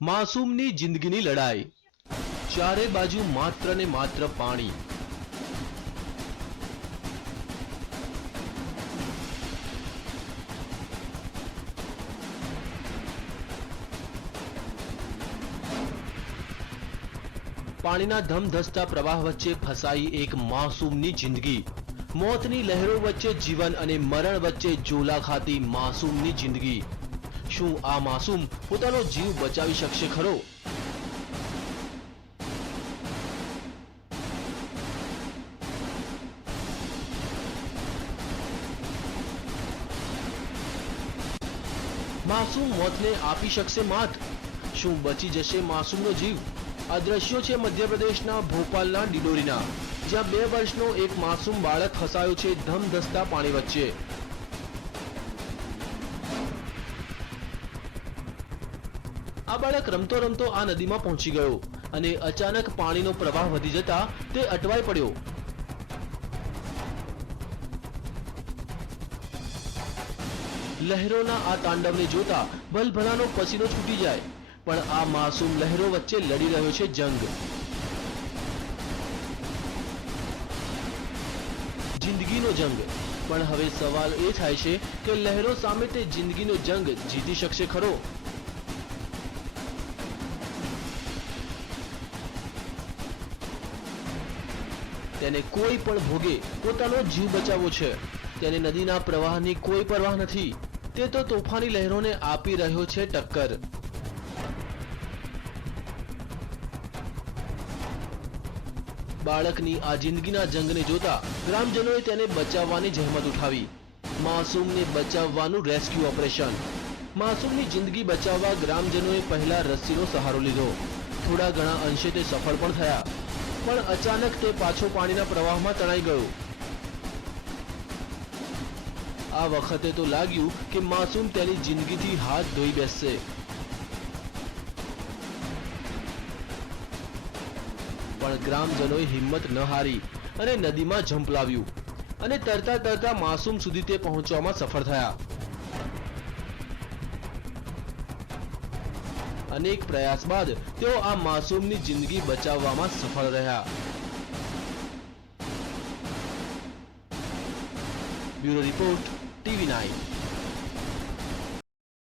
માસૂમની જિંદગીની લડાઈ, ચારે બાજુ માત્ર ને માત્ર પાણી. પાણીના ધમધસતા પ્રવાહ વચ્ચે ફસાઈ એક માસૂમની જિંદગી. મોતની લહેરો વચ્ચે જીવન અને મરણ વચ્ચે ઝોલા ખાતી માસૂમની જિંદગી. શું આ માસૂમ પોતાનો જીવ બચાવી શકશે ખરો? માસૂમ મોતને આપી શકશે માત? શું બચી જશે માસૂમનો જીવ? આ દ્રશ્યો છે મધ્યપ્રદેશના ભોપાલના ડિડોરીના, જ્યાં 2 વર્ષનો એક માસૂમ બાળક ફસાયો છે ધમધસતા પાણી વચ્ચે. આ બાળક રમતો રમતો આ નદીમાં પહોંચી ગયો અને અચાનક પાણીનો પ્રવાહ વધી જતા તે અટવાઈ પડ્યો. લહેરોના આ તાંડવને જોતા ભલભલાનો પસીનો છૂટી જાય, પણ આ માસૂમ લહેરો વચ્ચે લડી રહ્યો છે જંગ. જિંદગીનો જંગ. પણ હવે સવાલ એ થાય છે કે લહેરો સામે તે જિંદગીનો જંગ જીતી શકશે ખરો? તેને કોઈ પણ ભોગે પોતાનો જીવ બચાવવો છે. તેને નદીના પ્રવાહની કોઈ પરવાહ નથી. તે તો તોફાની લહેરોને આપી રહ્યો છે ટક્કર. બાળકની આ જિંદગીના જંગને જોતા ગ્રામજનોએ તેને બચાવવાની જહેમત ઉઠાવી. માસૂમને બચાવવાનું રેસ્ક્યુ ઓપરેશન. માસૂમની જિંદગી બચાવવા ગ્રામજનોએ પહેલા રસ્સીનો સહારો લીધો. થોડા ઘણા અંશે તે સફળ પણ થયા, પણ અચાનક તે પાછો પાણીના પ્રવાહમાં તણાઈ ગયો. આ વખતે તો લાગ્યું કે માસૂમ તેની જિંદગીથી હાથ ધોઈ બેસશે. પણ ગ્રામજનોએ હિંમત ન હારી અને નદીમાં ઝંપલાવ્યું અને તરતા તરતા માસૂમ સુધી તે પહોંચવામાં સફળ થયા. અનેક પ્રયાસ બાદ તેઓ આ માસૂમની જિંદગી બચાવવામાં સફળ રહ્યા. Bureau report, TV9.